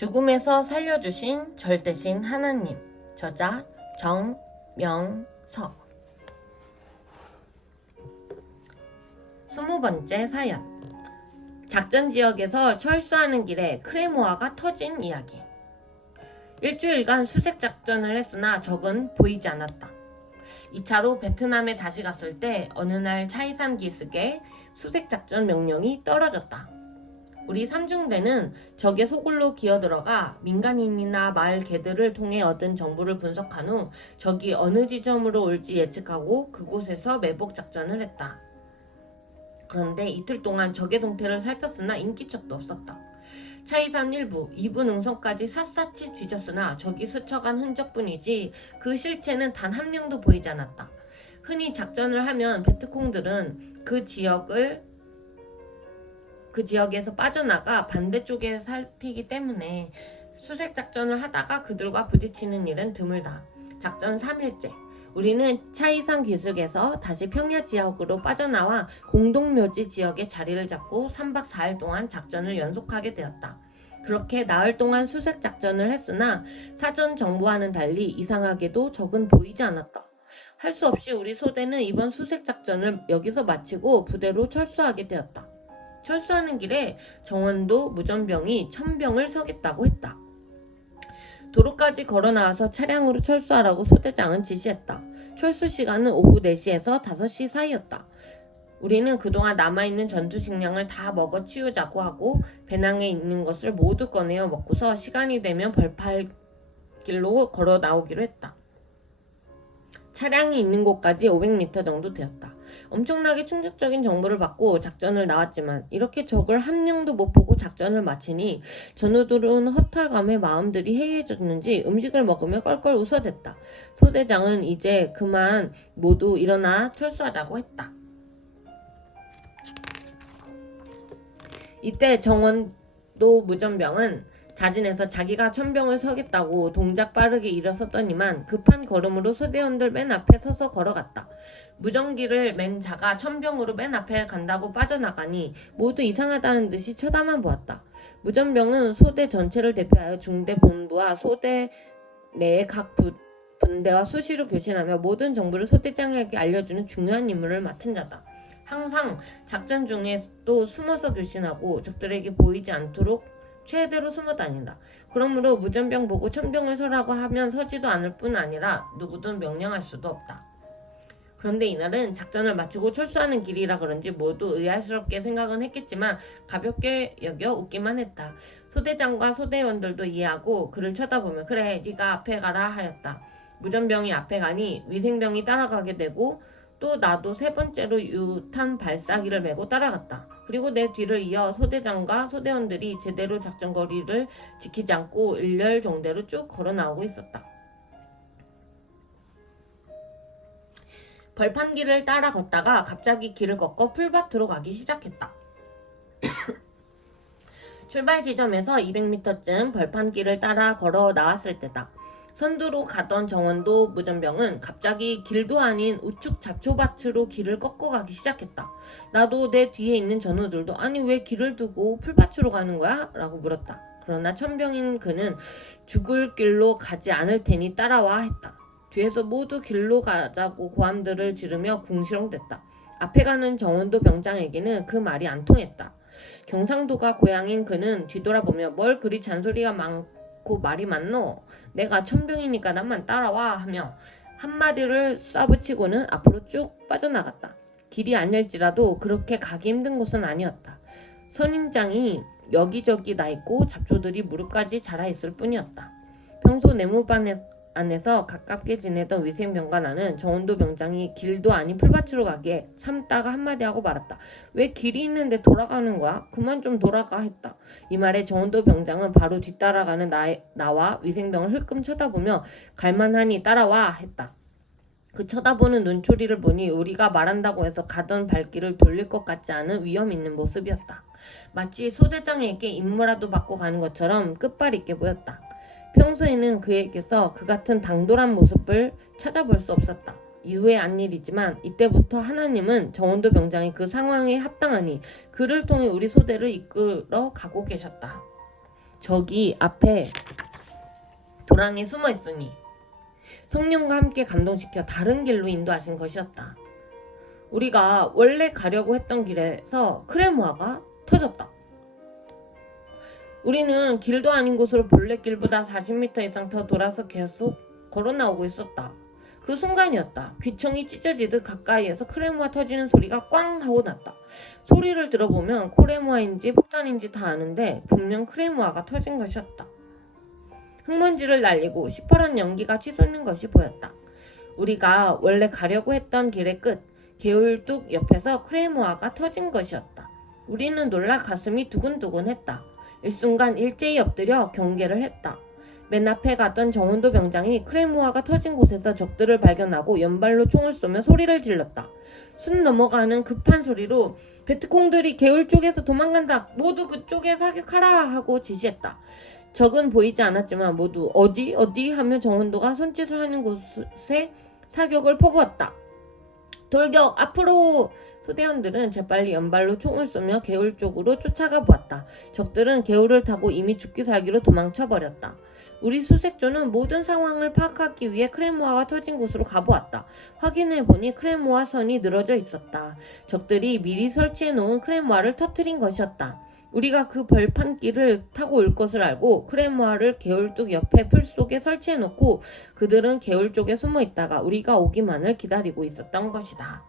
죽음에서 살려주신 절대신 하나님. 저자 정명석. 20번째 사연. 작전 지역에서 철수하는 길에 크레모아가 터진 이야기. 일주일간 수색 작전을 했으나 적은 보이지 않았다. 2차로 베트남에 다시 갔을 때 어느 날 차이산 기슭에 수색 작전 명령이 떨어졌다. 우리 삼중대는 적의 소굴로 기어들어가 민간인이나 마을 개들을 통해 얻은 정보를 분석한 후 적이 어느 지점으로 올지 예측하고 그곳에서 매복 작전을 했다. 그런데 이틀 동안 적의 동태를 살폈으나 인기척도 없었다. 차이산 1부, 2부 능선까지 샅샅이 뒤졌으나 적이 스쳐간 흔적뿐이지 그 실체는 단 한 명도 보이지 않았다. 흔히 작전을 하면 베트콩들은 그 지역에서 빠져나가 반대쪽에 살피기 때문에 수색 작전을 하다가 그들과 부딪히는 일은 드물다. 작전 3일째. 우리는 차이산 기슭에서 다시 평야 지역으로 빠져나와 공동묘지 지역에 자리를 잡고 3박 4일 동안 작전을 연속하게 되었다. 그렇게 나흘 동안 수색 작전을 했으나 사전 정보와는 달리 이상하게도 적은 보이지 않았다. 할 수 없이 우리 소대는 이번 수색 작전을 여기서 마치고 부대로 철수하게 되었다. 철수하는 길에 정원도 무전병이 천병을 서겠다고 했다. 도로까지 걸어 나와서 차량으로 철수하라고 소대장은 지시했다. 철수 시간은 오후 4시에서 5시 사이였다. 우리는 그동안 남아있는 전투 식량을 다 먹어 치우자고 하고 배낭에 있는 것을 모두 꺼내어 먹고서 시간이 되면 벌판길로 걸어 나오기로 했다. 차량이 있는 곳까지 500m 정도 되었다. 엄청나게 충격적인 정보를 받고 작전을 나왔지만 이렇게 적을 한 명도 못 보고 작전을 마치니 전우들은 허탈감에 마음들이 해이해졌는지 음식을 먹으며 껄껄 웃어댔다. 소대장은 이제 그만 모두 일어나 철수하자고 했다. 이때 정원도 무전병은 자진해서 자기가 천병을 서겠다고 동작 빠르게 일어섰더니만 급한 걸음으로 소대원들 맨 앞에 서서 걸어갔다. 무전기를 맨 자가 천병으로 맨 앞에 간다고 빠져나가니 모두 이상하다는 듯이 쳐다만 보았다. 무전병은 소대 전체를 대표하여 중대 본부와 소대 내의 각 분대와 수시로 교신하며 모든 정보를 소대장에게 알려주는 중요한 임무를 맡은 자다. 항상 작전 중에도 숨어서 교신하고 적들에게 보이지 않도록 최대로 숨어 다닌다. 그러므로 무전병 보고 천병을 서라고 하면 서지도 않을 뿐 아니라 누구든 명령할 수도 없다. 그런데 이날은 작전을 마치고 철수하는 길이라 그런지 모두 의아스럽게 생각은 했겠지만 가볍게 여겨 웃기만 했다. 소대장과 소대원들도 이해하고 그를 쳐다보며 그래 네가 앞에 가라 하였다. 무전병이 앞에 가니 위생병이 따라가게 되고 또 나도 세 번째로 유탄 발사기를 메고 따라갔다. 그리고 내 뒤를 이어 소대장과 소대원들이 제대로 작전거리를 지키지 않고 일렬 종대로 쭉 걸어 나오고 있었다. 벌판길을 따라 걷다가 갑자기 길을 꺾어 풀밭으로 가기 시작했다. 출발 지점에서 200m쯤 벌판길을 따라 걸어 나왔을 때다. 선두로 가던 정원도 무전병은 갑자기 길도 아닌 우측 잡초밭으로 길을 꺾어가기 시작했다. 나도 내 뒤에 있는 전우들도 아니 왜 길을 두고 풀밭으로 가는 거야? 라고 물었다. 그러나 천병인 그는 죽을 길로 가지 않을 테니 따라와 했다. 뒤에서 모두 길로 가자고 고함들을 지르며 궁시렁댔다. 앞에 가는 정원도 병장에게는 그 말이 안 통했다. 경상도가 고향인 그는 뒤돌아보며 뭘 그리 잔소리가 많고 말이 많노? 내가 천병이니까 나만 따라와 하며 한마디를 쏴붙이고는 앞으로 쭉 빠져나갔다. 길이 아닐지라도 그렇게 가기 힘든 곳은 아니었다. 선인장이 여기저기 나있고 잡초들이 무릎까지 자라있을 뿐이었다. 평소 내무반 안에서 가깝게 지내던 위생병과 나는 정원도 병장이 길도 아닌 풀밭으로 가기에 참다가 한마디 하고 말았다. 왜 길이 있는데 돌아가는 거야? 그만 좀 돌아가 했다. 이 말에 정원도 병장은 바로 뒤따라가는 나와 위생병을 흘끔 쳐다보며 갈만하니 따라와 했다. 그 쳐다보는 눈초리를 보니 우리가 말한다고 해서 가던 발길을 돌릴 것 같지 않은 위험 있는 모습이었다. 마치 소대장에게 임무라도 받고 가는 것처럼 끝발 있게 보였다. 평소에는 그에게서 그 같은 당돌한 모습을 찾아볼 수 없었다. 이후에 안 일이지만 이때부터 하나님은 정원도 병장이 그 상황에 합당하니 그를 통해 우리 소대를 이끌어 가고 계셨다. 저기 앞에 도랑에 숨어 있으니 성령과 함께 감동시켜 다른 길로 인도하신 것이었다. 우리가 원래 가려고 했던 길에서 크레모아가 터졌다. 우리는 길도 아닌 곳으로 본래 길보다 40m 이상 더 돌아서 계속 걸어 나오고 있었다. 그 순간이었다. 귀청이 찢어지듯 가까이에서 크레모아 터지는 소리가 꽝 하고 났다. 소리를 들어보면 크레모아인지 폭탄인지 다 아는데 분명 크레모아가 터진 것이었다. 흙먼지를 날리고 시퍼런 연기가 치솟는 것이 보였다. 우리가 원래 가려고 했던 길의 끝, 개울뚝 옆에서 크레모아가 터진 것이었다. 우리는 놀라 가슴이 두근두근했다. 일순간 일제히 엎드려 경계를 했다. 맨 앞에 가던 정원도 병장이 크레모아가 터진 곳에서 적들을 발견하고 연발로 총을 쏘며 소리를 질렀다. 순 넘어가는 급한 소리로 베트콩들이 개울 쪽에서 도망간다. 모두 그쪽에 사격하라 하고 지시했다. 적은 보이지 않았지만 모두 어디 하며 정원도가 손짓을 하는 곳에 사격을 퍼부었다. 돌격 앞으로! 소대원들은 재빨리 연발로 총을 쏘며 개울 쪽으로 쫓아가 보았다. 적들은 개울을 타고 이미 죽기 살기로 도망쳐버렸다. 우리 수색조는 모든 상황을 파악하기 위해 크레모아가 터진 곳으로 가보았다. 확인해보니 크레모아 선이 늘어져 있었다. 적들이 미리 설치해놓은 크레모아를 터뜨린 것이었다. 우리가 그 벌판길을 타고 올 것을 알고 크레모아를 개울뚝 옆에 풀 속에 설치해놓고 그들은 개울 쪽에 숨어 있다가 우리가 오기만을 기다리고 있었던 것이다.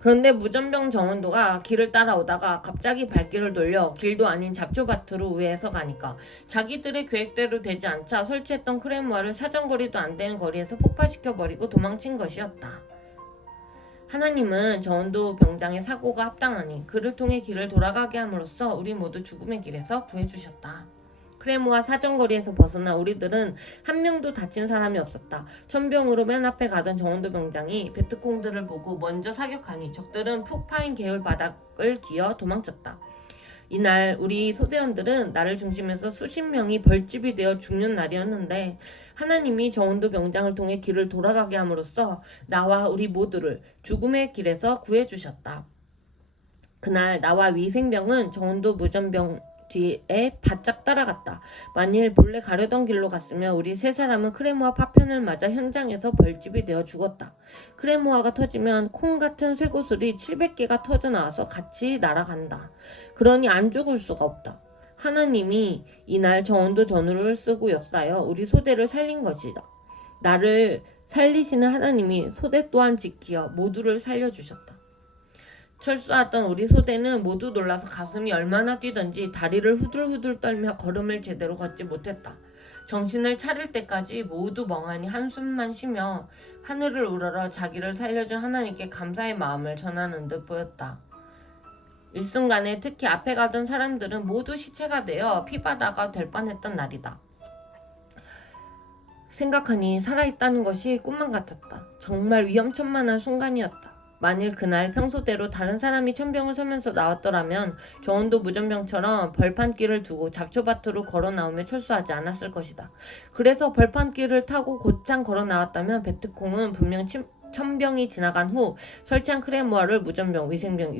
그런데 무전병 정원도가 길을 따라오다가 갑자기 발길을 돌려 길도 아닌 잡초밭으로 우회해서 가니까 자기들의 계획대로 되지 않자 설치했던 크레모아를 사정거리도 안 되는 거리에서 폭파시켜버리고 도망친 것이었다. 하나님은 정원도 병장의 사고가 합당하니 그를 통해 길을 돌아가게 함으로써 우리 모두 죽음의 길에서 구해주셨다. 크레모아 사정거리에서 벗어나 우리들은 한 명도 다친 사람이 없었다. 천병으로 맨 앞에 가던 정원도 병장이 베트콩들을 보고 먼저 사격하니 적들은 푹 파인 개울 바닥을 기어 도망쳤다. 이날 우리 소대원들은 나를 중심해서 수십 명이 벌집이 되어 죽는 날이었는데 하나님이 정원도 병장을 통해 길을 돌아가게 함으로써 나와 우리 모두를 죽음의 길에서 구해주셨다. 그날 나와 위생병은 정원도 무전병 뒤에 바짝 따라갔다. 만일 본래 가려던 길로 갔으면 우리 세 사람은 크레모아 파편을 맞아 현장에서 벌집이 되어 죽었다. 크레모아가 터지면 콩 같은 쇠구슬이 700개가 터져나와서 같이 날아간다. 그러니 안 죽을 수가 없다. 하나님이 이날 정원도 전우를 쓰고 역사하여 우리 소대를 살린 것이다. 나를 살리시는 하나님이 소대 또한 지키어 모두를 살려주셨다. 철수하던 우리 소대는 모두 놀라서 가슴이 얼마나 뛰던지 다리를 후들후들 떨며 걸음을 제대로 걷지 못했다. 정신을 차릴 때까지 모두 멍하니 한숨만 쉬며 하늘을 우러러 자기를 살려준 하나님께 감사의 마음을 전하는 듯 보였다. 일순간에 특히 앞에 가던 사람들은 모두 시체가 되어 피바다가 될 뻔했던 날이다. 생각하니 살아있다는 것이 꿈만 같았다. 정말 위험천만한 순간이었다. 만일 그날 평소대로 다른 사람이 천병을 서면서 나왔더라면 정원도 무전병처럼 벌판길을 두고 잡초밭으로 걸어 나오며 철수하지 않았을 것이다. 그래서 벌판길을 타고 곧장 걸어 나왔다면 베트콩은 분명 천병이 지나간 후 설치한 크레모아를 무전병, 위생병,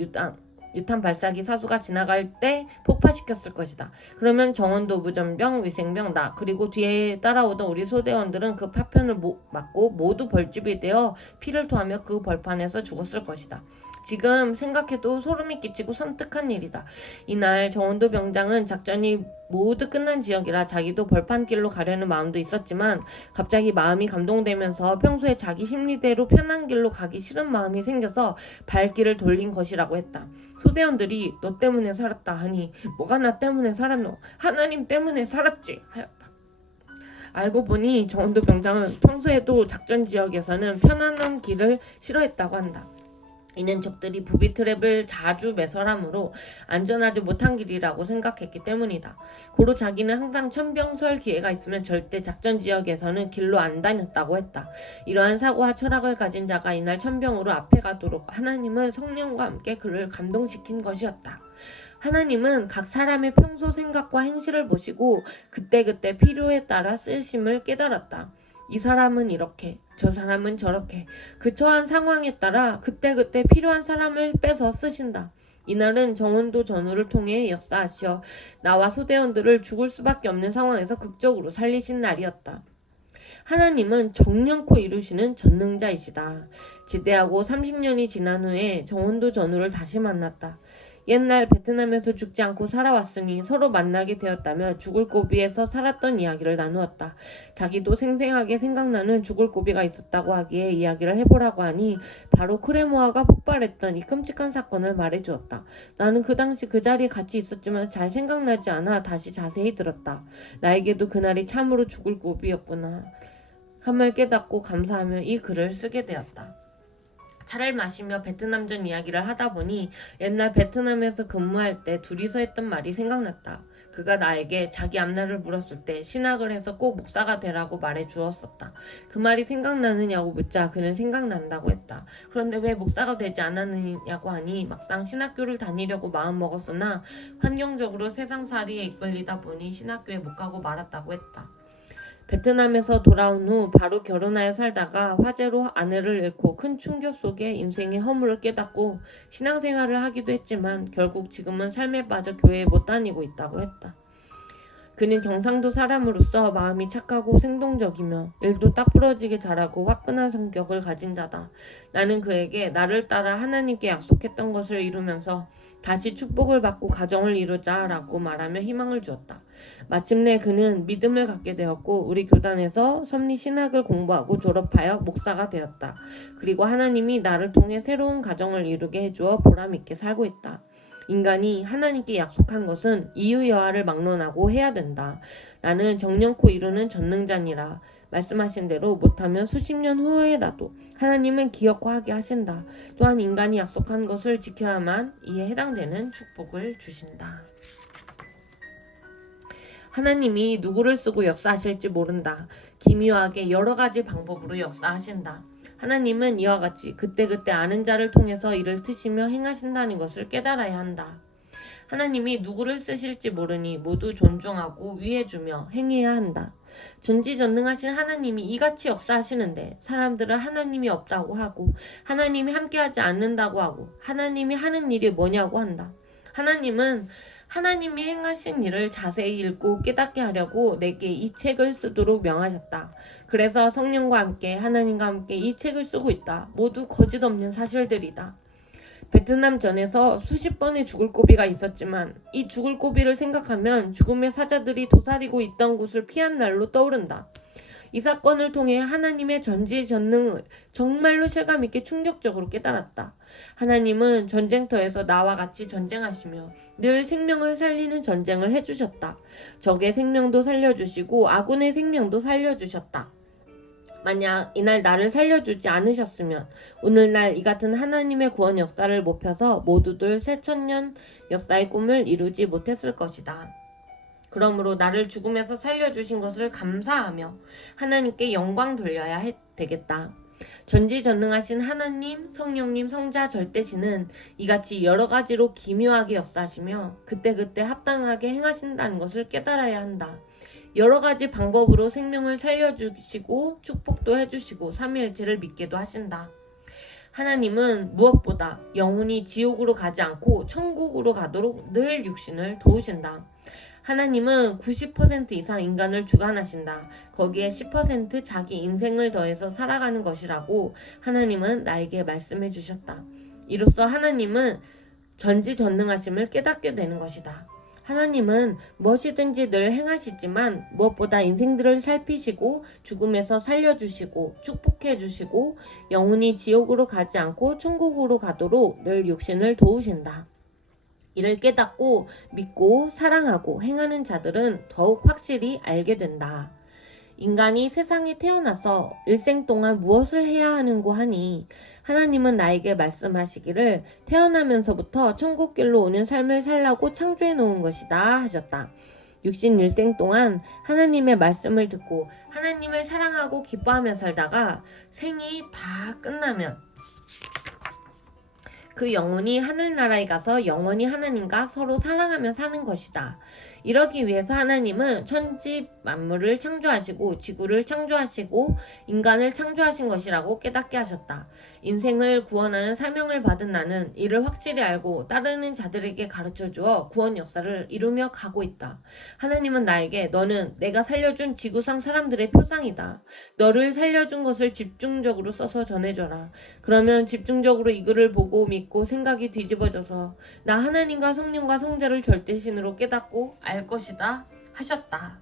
유탄 발사기 사수가 지나갈 때 폭파시켰을 것이다. 그러면 정원도 무전병, 위생병, 나 그리고 뒤에 따라오던 우리 소대원들은 그 파편을 맞고 모두 벌집이 되어 피를 토하며 그 벌판에서 죽었을 것이다. 지금 생각해도 소름이 끼치고 섬뜩한 일이다. 이날 정원도 병장은 작전이 모두 끝난 지역이라 자기도 벌판길로 가려는 마음도 있었지만 갑자기 마음이 감동되면서 평소에 자기 심리대로 편한 길로 가기 싫은 마음이 생겨서 발길을 돌린 것이라고 했다. 소대원들이 너 때문에 살았다 하니 뭐가 나 때문에 살았노? 하나님 때문에 살았지 하였다. 알고 보니 정원도 병장은 평소에도 작전 지역에서는 편안한 길을 싫어했다고 한다. 이는 적들이 부비 트랩을 자주 매설하므로 안전하지 못한 길이라고 생각했기 때문이다. 고로 자기는 항상 천병설 기회가 있으면 절대 작전 지역에서는 길로 안 다녔다고 했다. 이러한 사고와 철학을 가진 자가 이날 천병으로 앞에 가도록 하나님은 성령과 함께 그를 감동시킨 것이었다. 하나님은 각 사람의 평소 생각과 행실을 보시고 그때그때 필요에 따라 쓰심을 깨달았다. 이 사람은 이렇게, 저 사람은 저렇게 그 처한 상황에 따라 그때그때 필요한 사람을 빼서 쓰신다. 이날은 정원도 전후를 통해 역사하시어 나와 소대원들을 죽을 수밖에 없는 상황에서 극적으로 살리신 날이었다. 하나님은 정령코 이루시는 전능자이시다. 제대하고 30년이 지난 후에 정원도 전후를 다시 만났다. 옛날 베트남에서 죽지 않고 살아왔으니 서로 만나게 되었다며 죽을 고비에서 살았던 이야기를 나누었다. 자기도 생생하게 생각나는 죽을 고비가 있었다고 하기에 이야기를 해보라고 하니 바로 크레모아가 폭발했던 이 끔찍한 사건을 말해주었다. 나는 그 당시 그 자리에 같이 있었지만 잘 생각나지 않아 다시 자세히 들었다. 나에게도 그날이 참으로 죽을 고비였구나 함을 깨닫고 감사하며 이 글을 쓰게 되었다. 차를 마시며 베트남전 이야기를 하다 보니 옛날 베트남에서 근무할 때 둘이서 했던 말이 생각났다. 그가 나에게 자기 앞날을 물었을 때 신학을 해서 꼭 목사가 되라고 말해 주었었다. 그 말이 생각나느냐고 묻자 그는 생각난다고 했다. 그런데 왜 목사가 되지 않았느냐고 하니 막상 신학교를 다니려고 마음먹었으나 환경적으로 세상살이에 이끌리다 보니 신학교에 못 가고 말았다고 했다. 베트남에서 돌아온 후 바로 결혼하여 살다가 화재로 아내를 잃고 큰 충격 속에 인생의 허물을 깨닫고 신앙생활을 하기도 했지만 결국 지금은 삶에 빠져 교회에 못 다니고 있다고 했다. 그는 경상도 사람으로서 마음이 착하고 생동적이며 일도 딱 부러지게 잘하고 화끈한 성격을 가진 자다. 나는 그에게 나를 따라 하나님께 약속했던 것을 이루면서 다시 축복을 받고 가정을 이루자라고 말하며 희망을 주었다. 마침내 그는 믿음을 갖게 되었고 우리 교단에서 섭리 신학을 공부하고 졸업하여 목사가 되었다. 그리고 하나님이 나를 통해 새로운 가정을 이루게 해주어 보람있게 살고 있다. 인간이 하나님께 약속한 것은 이유 여하를 막론하고 해야 된다. 나는 정령코 이루는 전능자니라. 말씀하신 대로 못하면 수십 년 후에라도 하나님은 기억하게 하신다. 또한 인간이 약속한 것을 지켜야만 이에 해당되는 축복을 주신다. 하나님이 누구를 쓰고 역사하실지 모른다. 기묘하게 여러 가지 방법으로 역사하신다. 하나님은 이와 같이 그때그때 아는 자를 통해서 일을 트시며 행하신다는 것을 깨달아야 한다. 하나님이 누구를 쓰실지 모르니 모두 존중하고 위해주며 행해야 한다. 전지전능하신 하나님이 이같이 역사하시는데 사람들은 하나님이 없다고 하고 하나님이 함께하지 않는다고 하고 하나님이 하는 일이 뭐냐고 한다. 하나님은 하나님이 행하신 일을 자세히 읽고 깨닫게 하려고 내게 이 책을 쓰도록 명하셨다. 그래서 성령과 함께 하나님과 함께 이 책을 쓰고 있다. 모두 거짓 없는 사실들이다. 베트남 전에서 수십 번의 죽을 고비가 있었지만 이 죽을 고비를 생각하면 죽음의 사자들이 도사리고 있던 곳을 피한 날로 떠오른다. 이 사건을 통해 하나님의 전지전능을 정말로 실감있게 충격적으로 깨달았다. 하나님은 전쟁터에서 나와 같이 전쟁하시며 늘 생명을 살리는 전쟁을 해주셨다. 적의 생명도 살려주시고 아군의 생명도 살려주셨다. 만약 이날 나를 살려주지 않으셨으면 오늘날 이 같은 하나님의 구원 역사를 못 펴서 모두들 새천년 역사의 꿈을 이루지 못했을 것이다. 그러므로 나를 죽음에서 살려주신 것을 감사하며 하나님께 영광 돌려야 되겠다. 전지전능하신 하나님, 성령님, 성자, 절대신은 이같이 여러 가지로 기묘하게 역사하시며 그때그때 합당하게 행하신다는 것을 깨달아야 한다. 여러 가지 방법으로 생명을 살려주시고 축복도 해주시고 삼위일체를 믿게도 하신다. 하나님은 무엇보다 영혼이 지옥으로 가지 않고 천국으로 가도록 늘 육신을 도우신다. 하나님은 90% 이상 인간을 주관하신다. 거기에 10% 자기 인생을 더해서 살아가는 것이라고 하나님은 나에게 말씀해 주셨다. 이로써 하나님은 전지전능하심을 깨닫게 되는 것이다. 하나님은 무엇이든지 늘 행하시지만 무엇보다 인생들을 살피시고 죽음에서 살려주시고 축복해주시고 영혼이 지옥으로 가지 않고 천국으로 가도록 늘 육신을 도우신다. 이를 깨닫고 믿고 사랑하고 행하는 자들은 더욱 확실히 알게 된다. 인간이 세상에 태어나서 일생 동안 무엇을 해야 하는고 하니 하나님은 나에게 말씀하시기를 태어나면서부터 천국길로 오는 삶을 살라고 창조해 놓은 것이다 하셨다. 육신 일생 동안 하나님의 말씀을 듣고 하나님을 사랑하고 기뻐하며 살다가 생이 다 끝나면 그 영혼이 하늘나라에 가서 영원히 하나님과 서로 사랑하며 사는 것이다. 이러기 위해서 하나님은 천지 만물을 창조하시고 지구를 창조하시고 인간을 창조하신 것이라고 깨닫게 하셨다. 인생을 구원하는 사명을 받은 나는 이를 확실히 알고 따르는 자들에게 가르쳐 주어 구원 역사를 이루며 가고 있다. 하나님은 나에게 너는 내가 살려준 지구상 사람들의 표상이다. 너를 살려준 것을 집중적으로 써서 전해줘라. 그러면 집중적으로 이 글을 보고 믿고 생각이 뒤집어져서 나 하나님과 성령과 성자를 절대신으로 깨닫고 알 것이다 하셨다.